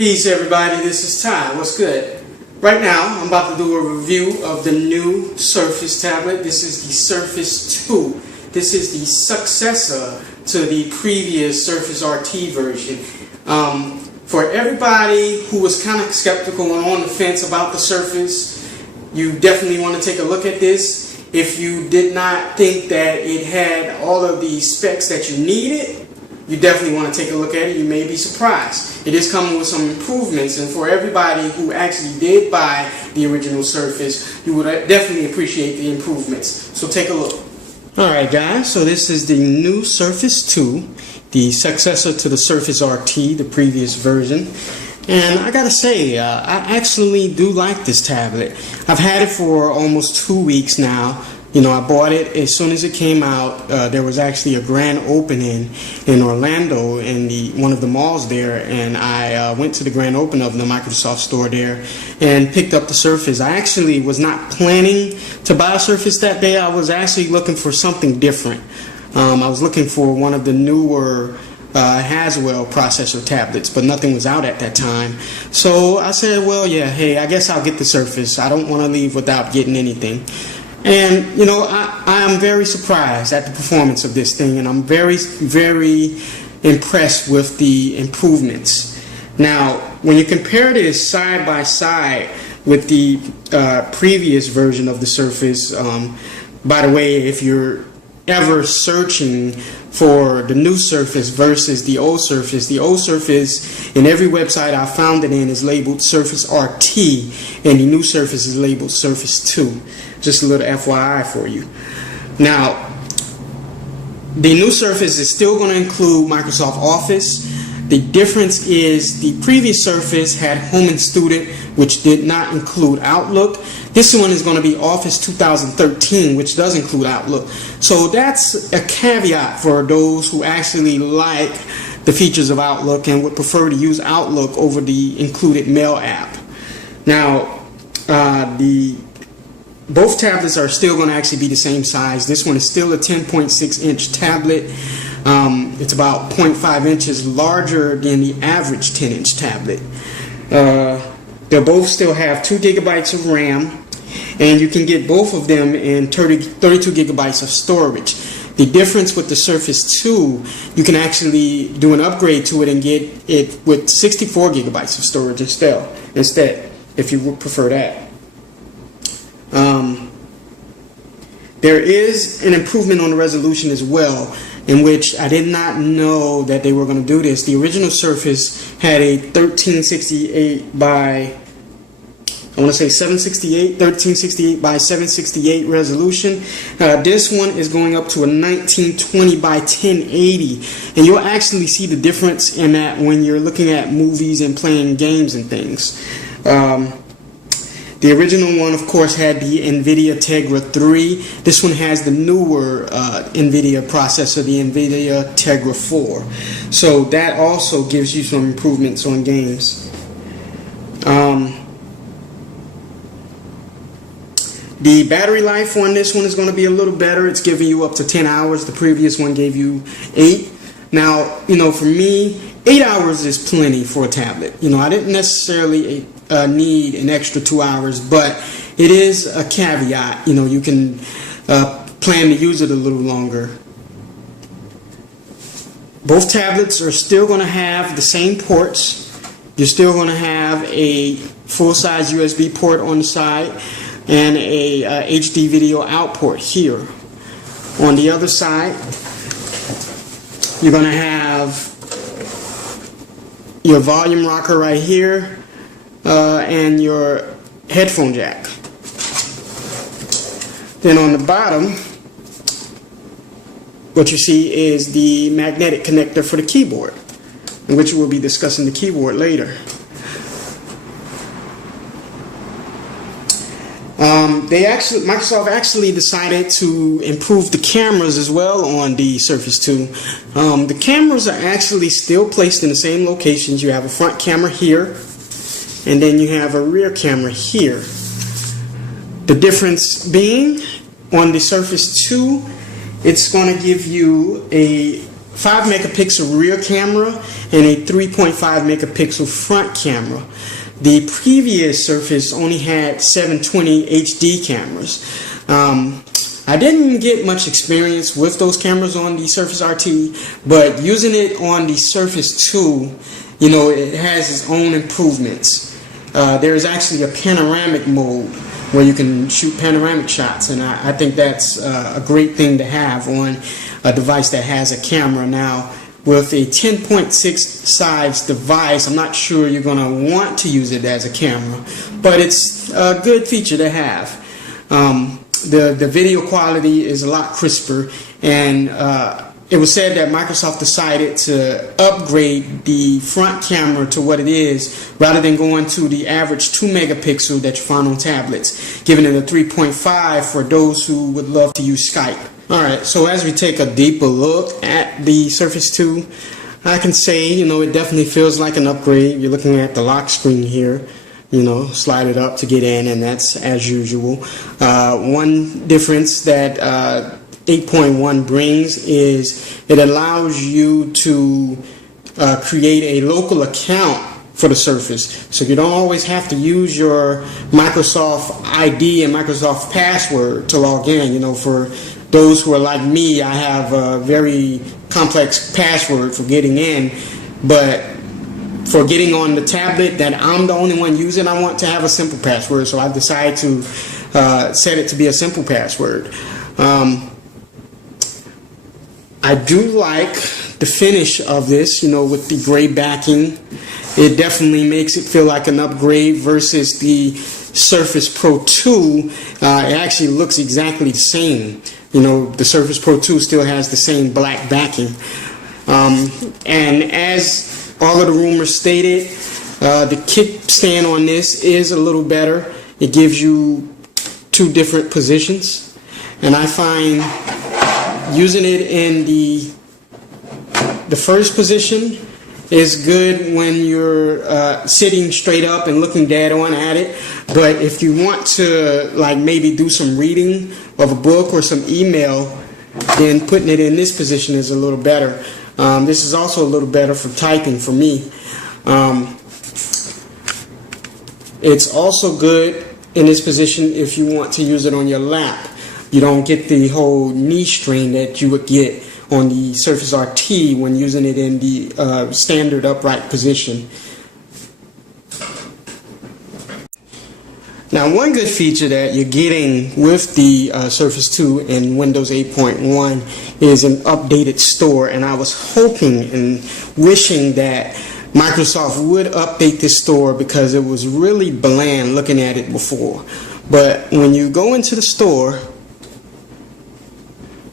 Peace everybody, this is Ty. What's good? Right now I'm about to do a review of the new Surface tablet. This is the Surface 2. This is the successor to the previous Surface RT version. For everybody who was kind of skeptical and on the fence about the Surface, you definitely want to take a look at this. If you did not think that it had all of the specs that you needed, you definitely want to take a look at it. You may be surprised. It is coming with some improvements, and for everybody who actually did buy the original Surface, you would definitely appreciate the improvements. So take a look. Alright guys, so this is the new Surface 2, the successor to the Surface RT, the previous version. And I gotta say, I actually do like this tablet. I've had it for almost 2 weeks now. You know, I bought it as soon as it came out. There was actually a grand opening in Orlando in one of the malls there, and I went to the grand opening of the Microsoft store there and picked up the Surface. I actually was not planning to buy a Surface that day. I was actually looking for something different. I was looking for one of the newer Haswell processor tablets, but nothing was out at that time. So I said, well, yeah, hey, I guess I'll get the Surface. I don't want to leave without getting anything. And, you know, I am very surprised at the performance of this thing, and I'm very, very impressed with the improvements. Now, when you compare this side by side with the previous version of the Surface, by the way, if you're ever searching for the new Surface versus the old Surface in every website I found it in is labeled Surface RT, and the new Surface is labeled Surface 2. Just a little FYI for you. Now, the new Surface is still going to include Microsoft Office. The difference is the previous Surface had Home and Student, which did not include Outlook. This one is going to be Office 2013, which does include Outlook. So that's a caveat for those who actually like the features of Outlook and would prefer to use Outlook over the included Mail app. Now, both tablets are still going to actually be the same size. This one is still a 10.6 inch tablet. It's about 0.5 inches larger than the average 10 inch tablet. They'll both still have 2 gigabytes of RAM, and you can get both of them in 32 gigabytes of storage. The difference with the Surface 2, you can actually do an upgrade to it and get it with 64 gigabytes of storage instead, if you would prefer that. There is an improvement on the resolution as well, in which I did not know that they were going to do this. The original Surface had a 1368 by 1368 by 768 resolution. This one is going up to a 1920 by 1080, and you'll actually see the difference in that when you're looking at movies and playing games and things. The original one, of course, had the NVIDIA Tegra 3. This one has the newer NVIDIA processor, the NVIDIA Tegra 4. So that also gives you some improvements on games. The battery life on this one is going to be a little better. It's giving you up to 10 hours. The previous one gave you 8. Now, you know, for me, 8 hours is plenty for a tablet. You know, I didn't necessarily need an extra 2 hours, but it is a caveat. You know, you can plan to use it a little longer. Both tablets are still going to have the same ports. You're still going to have a full-size USB port on the side and a HD video out port here. On the other side, you're going to have your volume rocker right here, and your headphone jack. Then on the bottom, what you see is the magnetic connector for the keyboard, in which we'll be discussing the keyboard later. Microsoft actually decided to improve the cameras as well on the Surface 2. The cameras are actually still placed in the same locations. You have a front camera here, and then you have a rear camera here. The difference being, on the Surface 2, it's going to give you a 5 megapixel rear camera and a 3.5 megapixel front camera. The previous Surface only had 720 HD cameras. I didn't get much experience with those cameras on the Surface RT, but using it on the Surface 2, it has its own improvements. There is actually a panoramic mode where you can shoot panoramic shots, and I think that's a great thing to have on a device that has a camera. Now, with a 10.6 size device, I'm not sure you're going to want to use it as a camera, but it's a good feature to have. The video quality is a lot crisper, and it was said that Microsoft decided to upgrade the front camera to what it is rather than going to the average 2 megapixel that you find on tablets, giving it a 3.5 for those who would love to use Skype. Alright, so as we take a deeper look at the Surface 2, I can say, it definitely feels like an upgrade. You're looking at the lock screen here. Slide it up to get in, and that's as usual. One difference that 8.1 brings is it allows you to create a local account for the Surface, so you don't always have to use your Microsoft ID and Microsoft password to log in. For those who are like me, I have a very complex password for getting in, but for getting on the tablet that I'm the only one using, I want to have a simple password, so I decided to set it to be a simple password. I do like the finish of this, with the gray backing. It definitely makes it feel like an upgrade versus the Surface Pro 2. It actually looks exactly the same. The Surface Pro 2 still has the same black backing. And as all of the rumors stated, the kickstand on this is a little better. It gives you 2 different positions, and I find using it in the first position is good when you're sitting straight up and looking dead on at it. But if you want to maybe do some reading of a book or some email, then putting it in this position is a little better. This is also a little better for typing for me. It's also good in this position if you want to use it on your lap. You don't get the whole knee strain that you would get on the Surface RT when using it in the standard upright position. Now, one good feature that you're getting with the Surface 2 and Windows 8.1 is an updated store, and I was hoping and wishing that Microsoft would update this store because it was really bland looking at it before. But when you go into the store,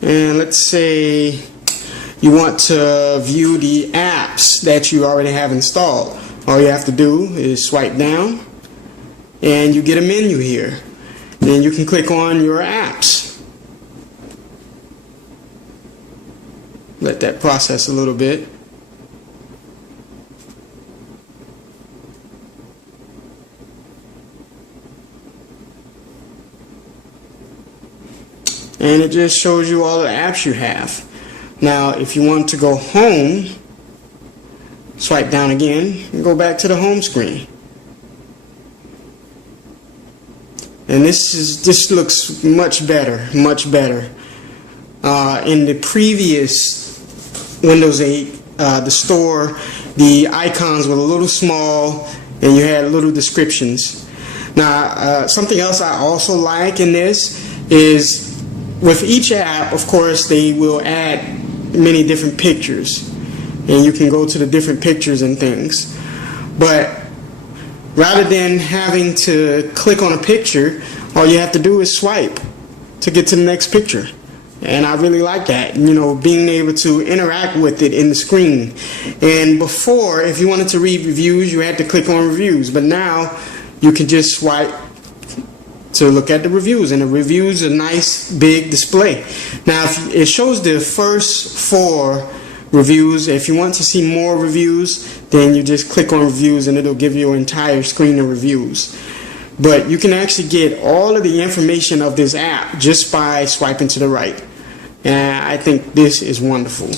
and let's say you want to view the apps that you already have installed, all you have to do is swipe down and you get a menu here. Then you can click on your apps. Let that process a little bit. And it just shows you all the apps you have. Now, if you want to go home, swipe down again and go back to the home screen. And this looks much better, much better. In the previous Windows 8, the store, the icons were a little small and you had little descriptions. Now, something else I also like in this is with each app, of course, they will add many different pictures, and you can go to the different pictures and things. But rather than having to click on a picture, all you have to do is swipe to get to the next picture. And I really like that, being able to interact with it in the screen. And before, if you wanted to read reviews, you had to click on reviews. But now, you can just swipe to look at the reviews, and the reviews are a nice big display. Now, if it shows the first 4 reviews. If you want to see more reviews, then you just click on reviews and it'll give you an entire screen of reviews. But you can actually get all of the information of this app just by swiping to the right. and I think this is wonderful.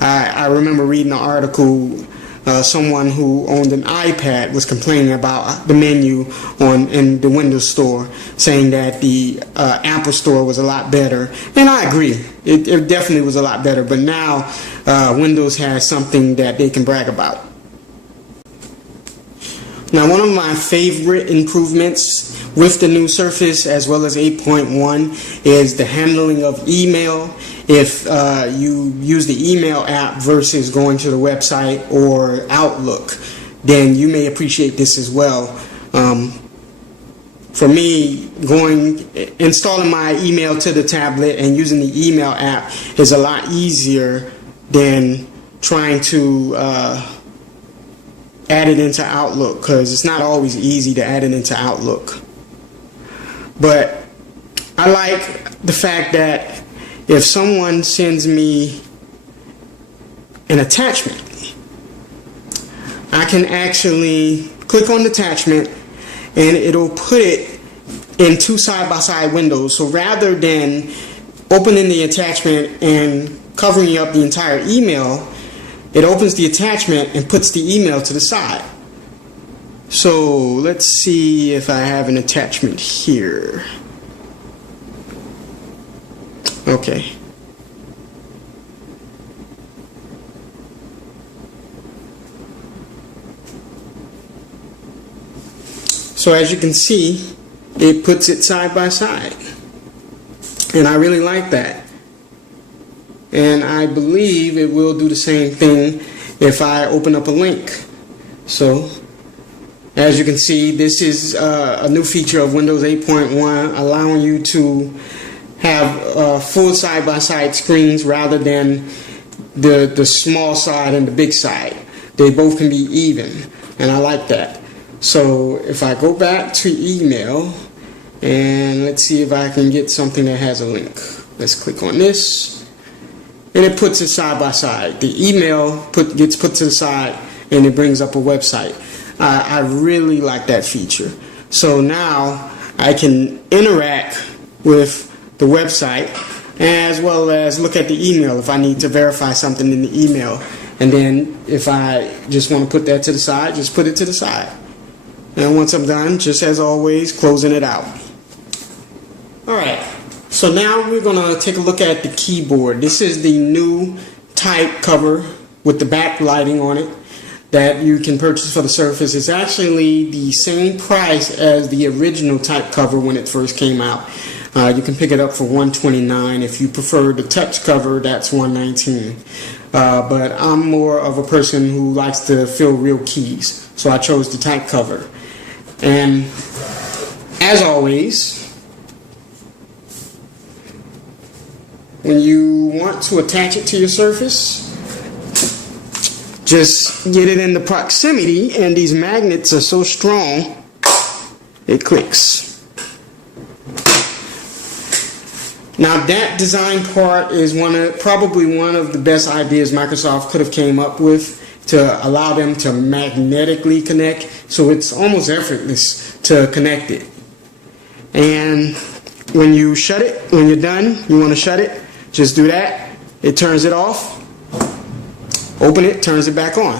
I remember reading an article. Someone who owned an iPad was complaining about the menu in the Windows Store, saying that the Apple Store was a lot better. And I agree. It definitely was a lot better. But now Windows has something that they can brag about. Now, one of my favorite improvements with the new Surface as well as 8.1 is the handling of email. If you use the email app versus going to the website or Outlook, then you may appreciate this as well. For me, installing my email to the tablet and using the email app is a lot easier than trying to add it into Outlook, because it's not always easy to add it into Outlook. But I like the fact that if someone sends me an attachment, I can actually click on the attachment and it'll put it in two side-by-side windows. So rather than opening the attachment and covering up the entire email, it opens the attachment and puts the email to the side. So let's see if I have an attachment here. Okay. So as you can see, it puts it side by side. And I really like that. And I believe it will do the same thing if I open up a link. So as you can see, this is a new feature of Windows 8.1, allowing you to have full side-by-side screens rather than the small side and the big side. They both can be even, and I like that. So if I go back to email, and let's see if I can get something that has a link. Let's click on this, and it puts it side by side. The email gets put to the side, and it brings up a website. I really like that feature. So now I can interact with the website as well as look at the email if I need to verify something in the email. And then if I just want to put that to the side, just put it to the side. And once I'm done, just as always, closing it out. Alright, so now we're going to take a look at the keyboard. This is the new type cover with the backlighting on it that you can purchase for the Surface. It's actually the same price as the original type cover when it first came out. You can pick it up for $129. If you prefer the touch cover, that's $119. But I'm more of a person who likes to feel real keys, so I chose the type cover. And as always, when you want to attach it to your Surface, just get it in the proximity, and these magnets are so strong, it clicks. Now that design part is probably one of the best ideas Microsoft could have came up with, to allow them to magnetically connect, so it's almost effortless to connect it. And when you shut it, when you're done, you want to shut it, just do that. It turns it off. Open it, turns it back on.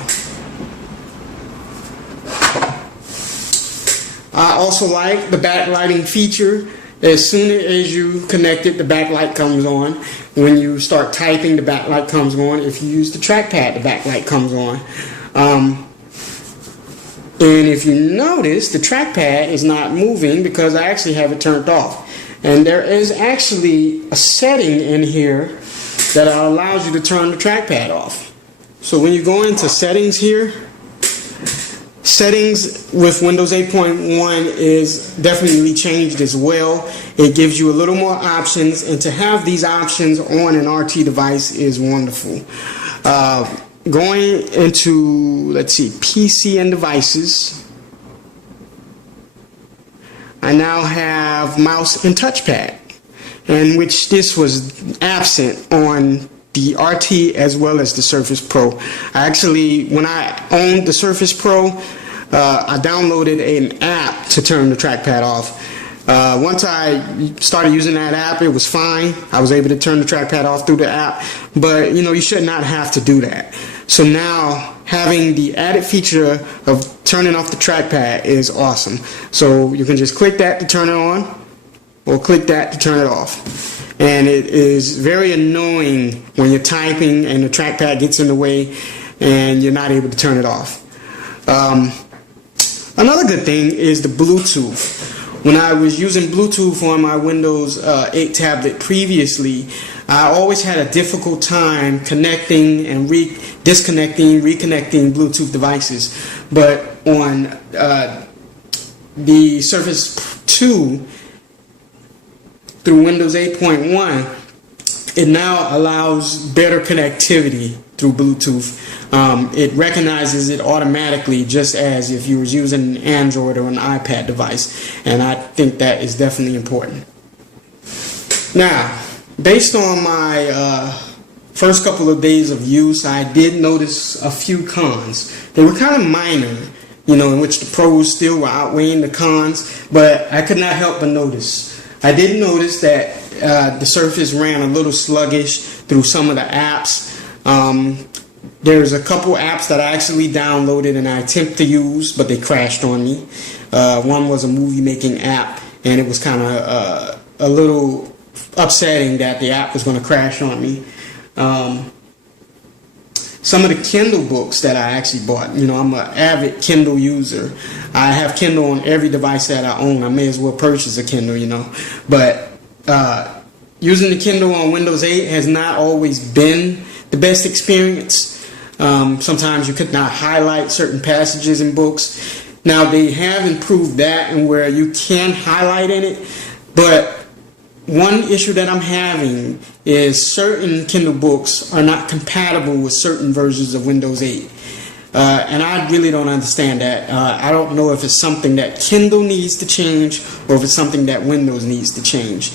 I also like the backlighting feature. As soon as you connect it, the backlight comes on. When you start typing, the backlight comes on. If you use the trackpad, the backlight comes on. And if you notice, the trackpad is not moving because I actually have it turned off. And there is actually a setting in here that allows you to turn the trackpad off. So when you go into settings here, settings with Windows 8.1 is definitely changed as well. It gives you a little more options, and to have these options on an RT device is wonderful. Going into, let's see, PC and devices, I now have mouse and touchpad, in which this was absent on the RT as well as the Surface Pro. When I owned the Surface Pro, I downloaded an app to turn the trackpad off. Once I started using that app, it was fine. I was able to turn the trackpad off through the app, but you should not have to do that. So now having the added feature of turning off the trackpad is awesome. So you can just click that to turn it on, or click that to turn it off. And it is very annoying when you're typing and the trackpad gets in the way and you're not able to turn it off. Another good thing is the Bluetooth. When I was using Bluetooth on my Windows 8 tablet previously, I always had a difficult time connecting and disconnecting, reconnecting Bluetooth devices. But on the Surface 2 through Windows 8.1, it now allows better connectivity through Bluetooth. It recognizes it automatically, just as if you were using an Android or an iPad device, and I think that is definitely important. Now, based on my first couple of days of use, I did notice a few cons. They were kind of minor, in which the pros still were outweighing the cons, but I could not help but notice. I did notice that the Surface ran a little sluggish through some of the apps. There's a couple apps that I actually downloaded and I attempted to use, but they crashed on me. One was a movie making app, and it was kind of a little upsetting that the app was going to crash on me. Some of the Kindle books that I actually bought, I'm an avid Kindle user. I have Kindle on every device that I own. I may as well purchase a Kindle, but using the Kindle on Windows 8 has not always been the best experience. Sometimes you could not highlight certain passages in books. Now they have improved that, and where you can highlight in it, but one issue that I'm having is certain Kindle books are not compatible with certain versions of Windows 8. And I really don't understand that. I don't know if it's something that Kindle needs to change or if it's something that Windows needs to change.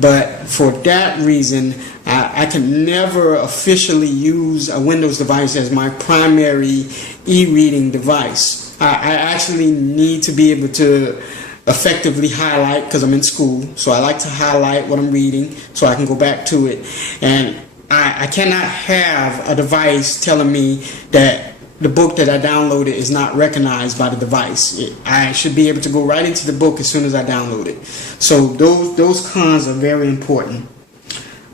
But for that reason, I can never officially use a Windows device as my primary e-reading device. I actually need to be able to effectively highlight, because I'm in school, so I like to highlight what I'm reading so I can go back to it. And I cannot have a device telling me that the book that I downloaded is not recognized by the device. I should be able to go right into the book as soon as I download it. So those cons are very important.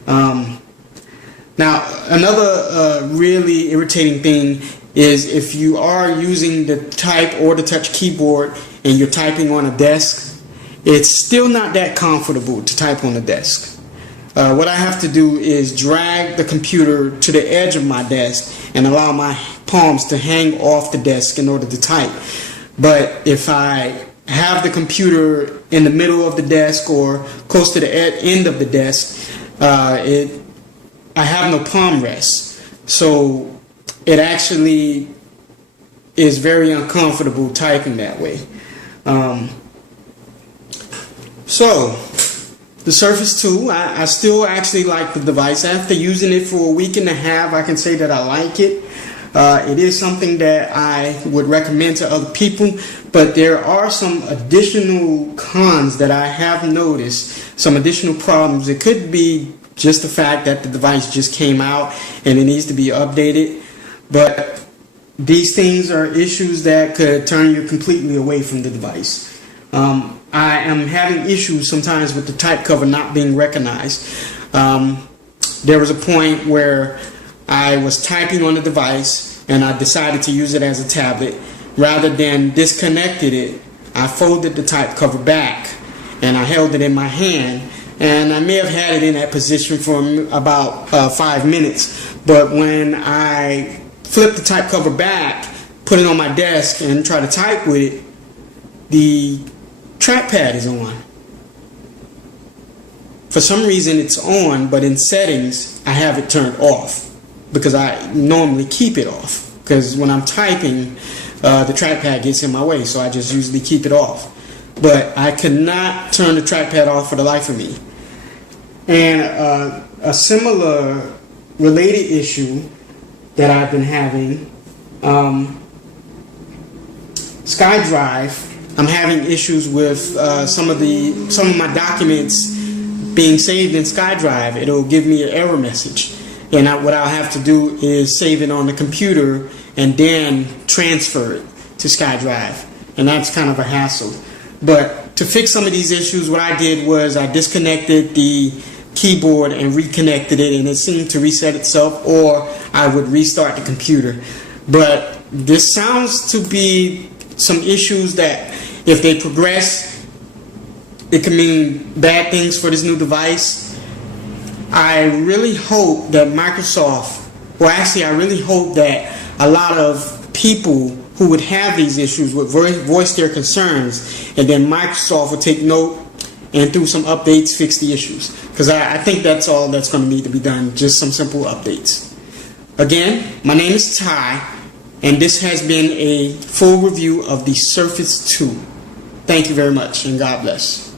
Now, another really irritating thing is if you are using the type or the touch keyboard and you're typing on a desk, it's still not that comfortable to type on the desk. What I have to do is drag the computer to the edge of my desk and allow my palms to hang off the desk in order to type. But if I have the computer in the middle of the desk or close to the end of the desk, I have no palm rest. So it actually is very uncomfortable typing that way. So the Surface 2, I still actually like the device. After using it for a week and a half, I can say that I like it. It is something that I would recommend to other people, but there are some additional cons that I have noticed, some additional problems. It could be just the fact that the device just came out and it needs to be updated, but these things are issues that could turn you completely away from the device. I am having issues sometimes with the type cover not being recognized. There was a point where I was typing on the device and I decided to use it as a tablet. Rather than disconnected it, I folded the type cover back and I held it in my hand, and I may have had it in that position for about 5 minutes, but when I flipped the type cover back, put it on my desk and try to type with it, the trackpad is on. For some reason it's on, but in settings I have it turned off because I normally keep it off, because when I'm typing the trackpad gets in my way, so I just usually keep it off. But I could not turn the trackpad off for the life of me. And a similar related issue that I've been having, SkyDrive I'm having issues with some of my documents being saved in SkyDrive. It'll give me an error message, and what I'll have to do is save it on the computer and then transfer it to SkyDrive, and that's kind of a hassle. But to fix some of these issues, what I did was I disconnected the keyboard and reconnected it, and it seemed to reset itself, or I would restart the computer. But this sounds to be some issues that, if they progress, it can mean bad things for this new device. I really hope that I really hope that a lot of people who would have these issues would voice their concerns, and then Microsoft would take note and through some updates fix the issues. Because I think that's all that's going to need to be done, just some simple updates. Again, my name is Ty, and this has been a full review of the Surface 2. Thank you very much, and God bless.